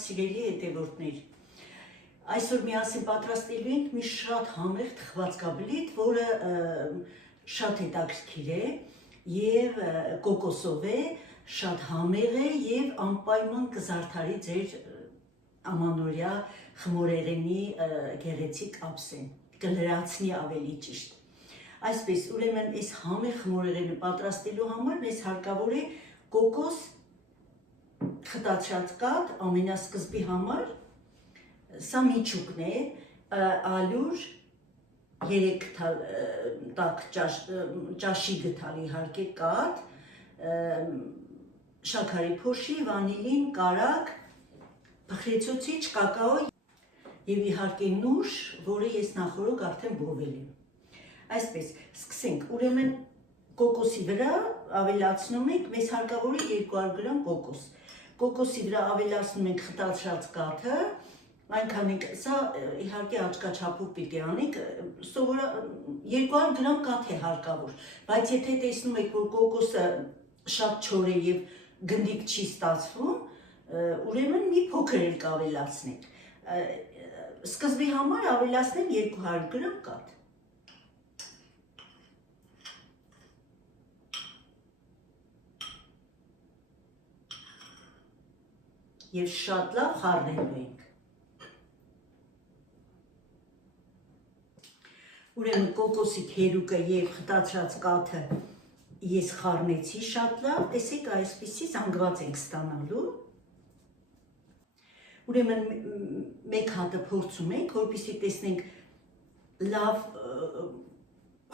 շատ սիրելի հետևորդներ, այսօր միասին պատրաստելու ենք մի շատ համեղ թխվածքաբլիթ, որը շատ հետաքրքիր է եւ կոկոսով է, շատ համեղ է եւ անպայման կզարդարի ձեր ամանորյա խմորեղենի գեղեցիկ ափսեն, կլրացնի ավելի ճիշտ։ Այսպես, ուրեմն այս համեղ խմորեղենը պատրաստելու համար մեզ հարկավոր է կոկոս, խտացած կաթ, ամենասկզբի համար, սա միջուկն է, ալյուր, 3 տաք ճաշի գթալ իհարկե կաթ, շաքարի փոշի, վանիլին, կարագ, բխրեցուցիչ, կակաո եւ իհարկե նուշ, որը ես նախորոք արդեն բովել եմ։ Այսպես, սկսենք, ուրեմն կոկոսի վրա ավելացնում ենք, մեզ հարկավոր է 200 գրամ կոկոս։ Կոկոսի վրա ավելացնում ենք խտացած կաթը, այնքան ենք, սա իհարկե աչքաչափով պիտի անենք, սովորը 200 գրամ կաթ է հարկավոր, բայց եթե տեսնում եք, որ կոկոսը շատ չոր է եւ գնդիկ չի ստացվում, ուրեմն մի փոքր էլ կավելացնենք։ Սկզբի համար ավելացնենք 200 գրամ կաթ։ Եվ շատ լավ խառնելու ենք։ Ուրեմն կոկոսի քերուկը եւ խտացած կաթը ես խառնեցի շատ լավ, տեսեք այսպիսի զանգված ենք ստանալու։ Ուրեմն մեկ հատը փորձում ենք, որպեսզի տեսնենք լավ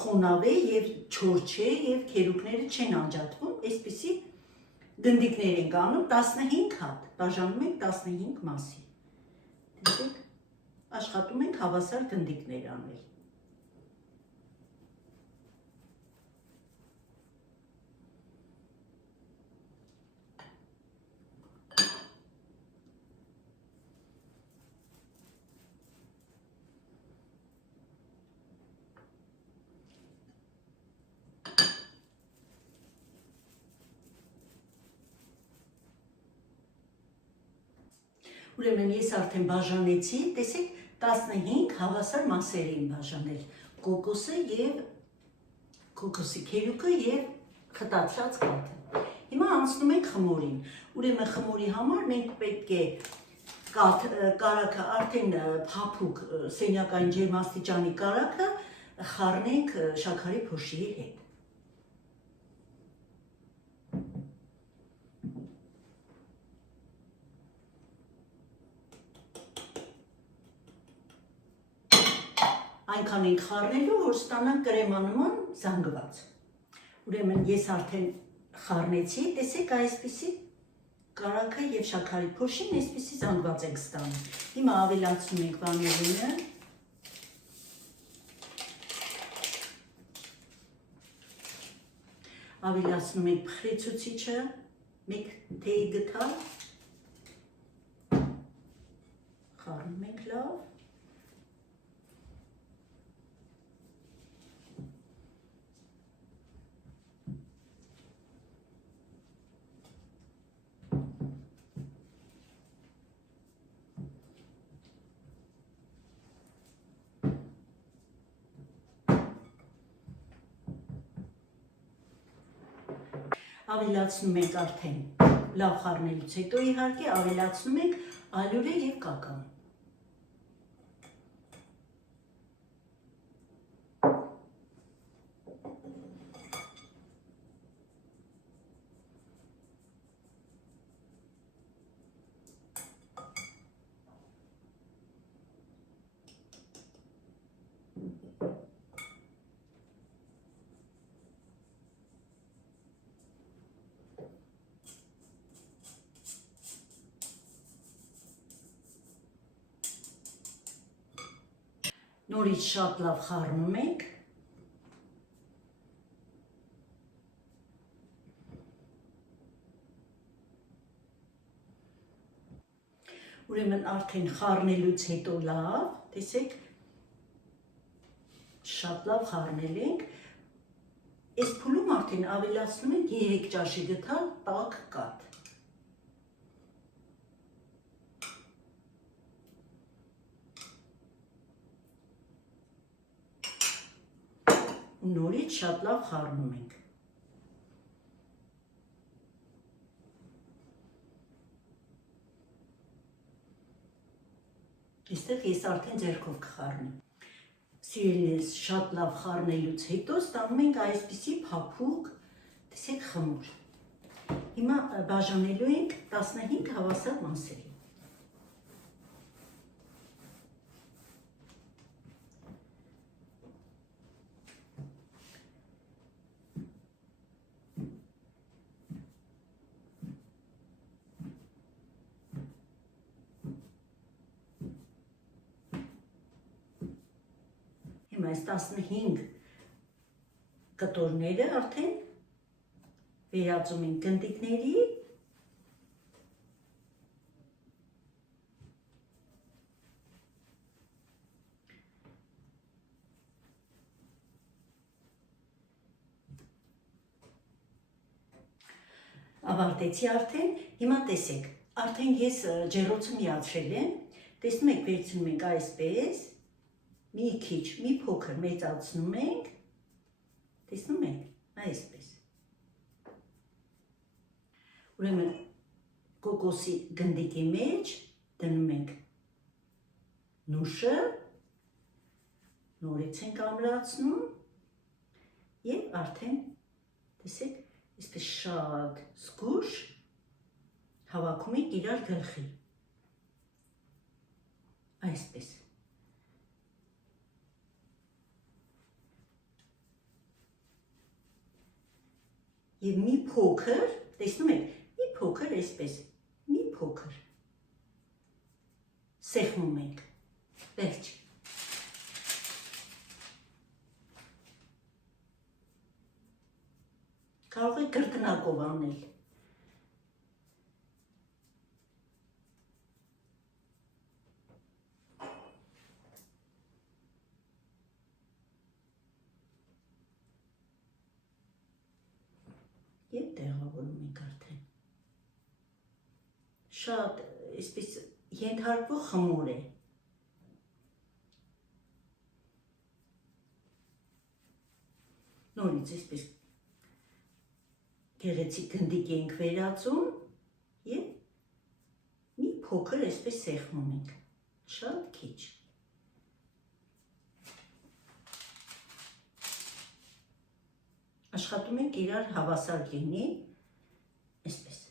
խոնավ է եւ չոր չէ եւ քերուկները չեն անջատվում, այսպիսի գնդիկներ ենք անում 15 հատ, բաժանում ենք 15 մասի։ Տեսեք, աշխատում ենք հավասար գնդիկներ անել։ Ուրեմն ես արդեն բաժանեցի, տեսեք 15 հավասար մասեր եմ բաժանել, կոկոսը եւ կոկոսի քերուկը եւ խտացած կաթը։ Հիմա անցնում ենք խմորին, ուրեմն խմորի համար մենք պետք է կարագը արդեն փափուկ սենյակային ջերմաստիճանի կարագը խառնենք շաքարի փոշիի հետ։ Այնքան ենք խառնելու, որ ստանանք կրեմանման զանգված։ Ուրեմն ես արդեն խառնեցի, տեսեք այսպիսի կարագը եւ շաքարի փոշին այսպիսի զանգված ենք ստանում։ Հիմա ավելացնում ենք վանիլինը, ավելացնում ենք բխրեցուցիչը, 1 թեյ գթալ, խառնում ենք լավ։ Ավելացնում ենք արդեն լավ խառնելուց հետո իհարկե ավելացնում ենք ալյուրը եւ կակաոն։ Նորից շատ լավ խառնում ենք։ Ուրեմն արդեն խառնելուց հետո լավ, տեսեք, շատ լավ խառնել ենք։ Այս փուլում արդեն ավելացնում ենք 3 ճաշի գթալ տաք կաթ։ ու նորից շատ լավ խառնում ենք։ Այստեղ ես արդեն ձեռքով կխառնեմ։ Սիրելիներս, շատ լավ խառնելուց հետո ստանում ենք այսպիսի փափուկ, տեսեք, խմոր։ Հիմա բաժանելու ենք 15 հավասար մասերի։ Հիմա այս 15 կտորները արդեն վերածում ենք գնդիկների ավարտեցի արդեն, հիմա տեսեք, արդեն ես ջեռոցը միացրել եմ, տեսնում եք, վերցնում ենք այսպես, մի քիչ, մի փոքր մեծացնում ենք, տեսնում եք, այսպես։ Ուրեմն կոկոսի գնդիկի մեջ դնում ենք նուշը, նորից ենք ամրացնում և արդեն, տեսեք, այսպես շատ զգուշ հավաքում ենք իրար գլխի, այսպես։ Եվ մի փոքր, տեսնում եք, մի փոքր այսպես, մի փոքր սեղմում ենք, վերջ։ Կարող եք կրկնակով անել։ Եվ տեղավորում ենք արդեն։ Շատ այսպես ենթարկվող խմոր է։ Նորից այսպես գեղեցիկ գնդիկ ենք վերածում և մի փոքր այսպես սեղմում ենք, շատ քիչ։ Աշխատում ենք իրար հավասար լինի, այսպես։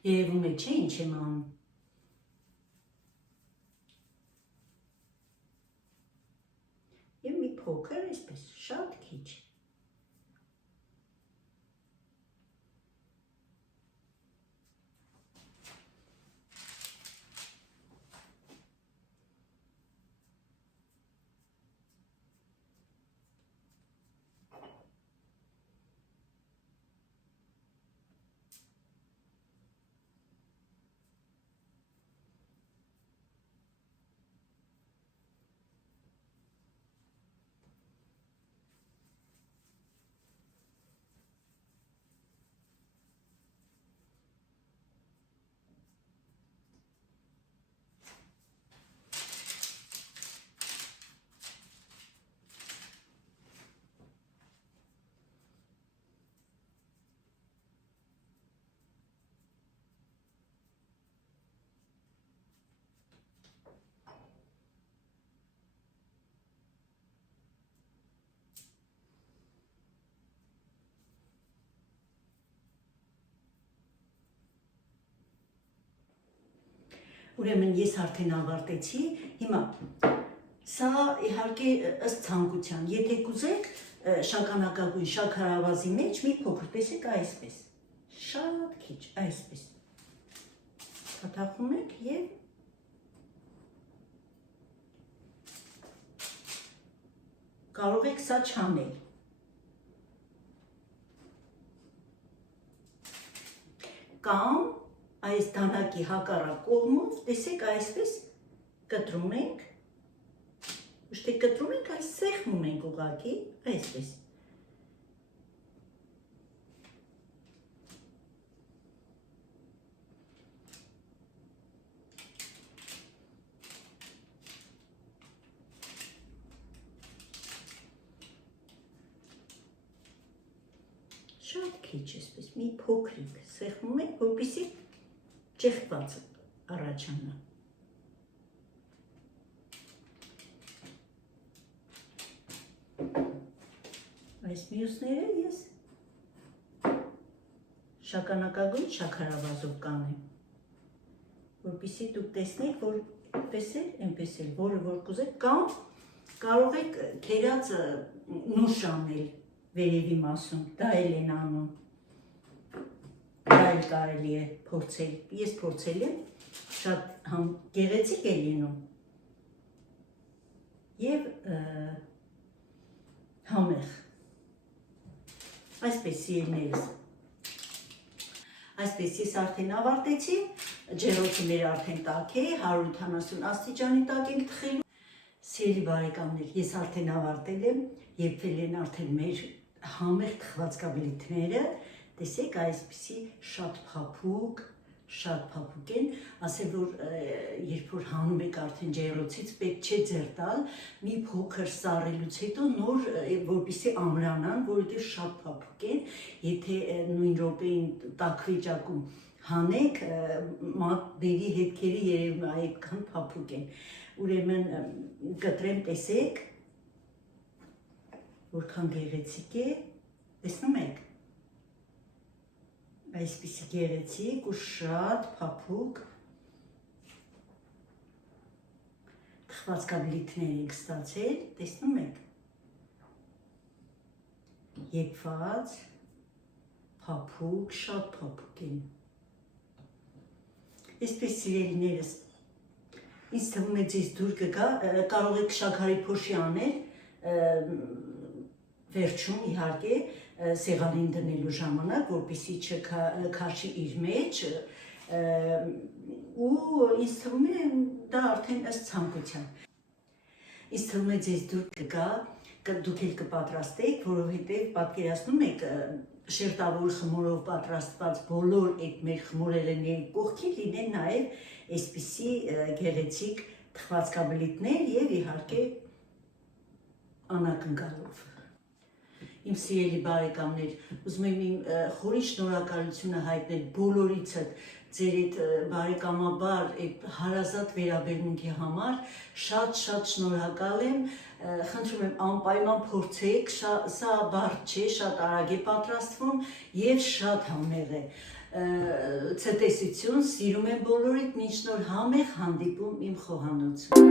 Երևում է, չէ, ինչ եմ անում։ Եվ մի փոքր, այսպես, շատ քիչ։ Ուրեմն ես արդեն ավարտեցի, հիմա սա իհարկե ըստ ցանկության, եթե կուզեք շագանակագույն շաքարավազի մեջ մի փոքր, տեսեք այսպես, շատ քիչ, այսպես, թաթախում եք և կարող եք սա չանել։ Կամ այս դանակի հակառակ կողմով, տեսեք այսպես կտրում ենք, ոչ թե կտրում ենք, այս սեղմում ենք ուղղակի, այսպես։ Շատ քիչ էսպես, մի փոքրիկ սեղմում ենք, որպեսզի ճեղքված առաջանա։ Այս մյուսները ես շագանակագույն շաքարավազով կանեմ, որպեսզի դուք տեսնեք, որ պես էլ, որը որ կուզեք, կամ կարող եք քերածը նուշ անել վերևի մասում, դա էլ են անում, դա էլ կարելի է փորձել, ես փորձել եմ, շատ գեղեցիկ է լինում և համեղ, այսպես սիրելիներս, այսպես ես արդեն ավարտեցի, ջեռոցը մեր արդեն տաք է, 180 աստիճանի տակ ենք թխելու, սիրելի բարեկամներ, ես արդեն ավարտել եմ, եփվել են արդեն մեր համեղ թխվածքաբլիթները, տեսեք այսպիսի շատ փափուկ են, ասել որ երբ որ հանում եք արդեն ջեռոցից պետք չէ ձեռ տալ, մի փոքր սառելուց հետո նոր որպեսզի ամրանան, որովհետև շատ փափուկ են, եթե նույն րոպեին տաք վիճակում հանեք, մատների հետքերը երևում է այդքան փափուկ են, ուրեմն կտրեմ, տեսեք, որքան գեղեցիկ է, տեսնում եք, այսպիսի գեղեցիկ ու շատ փափուկ թխվածքաբլիթներ ենք ստացել, տեսնում եք, եփված, փափուկ, շատ փափուկ են, այսպես սիրելիներս, ինձ թվում է ձեզ դուր կգա, կարող եք շաքարի փոշի անել, վերջում իհարկե սեղանին դնելու ժամանակ, որպեսզի չքաշի իր մեջ ու ինձ թվում է դա արդեն ըստ ցանկության։ Ինձ թվում է ձեզ դուր կգա, դուք էլ կպատրաստեք, որովհետև պատկերացնում եք շերտավոր խմորով պատրաստված բոլոր այդ մեր խմորելների կողքին լինեն նաև այսպիսի գեղեցիկ թխվածքաբլիթներ և իհարկե անակնկալով։ Իմ սիրելի բարեկամներ, ուզում եմ իմ խորին շնորհակալությունը հայտնել բոլորիցդ ձեր այդ բարեկամաբար այդ հարազատ վերաբերմունքի համար, շատ շնորհակալ եմ, խնդրում եմ անպայման փորձեք, սա բարդ չէ, շատ արագ է պատրաստվում և շատ համեղ է։ Ցտեսություն, սիրում եմ բոլորիդ, մինչ նոր համեղ հանդիպում իմ խոհանոցում։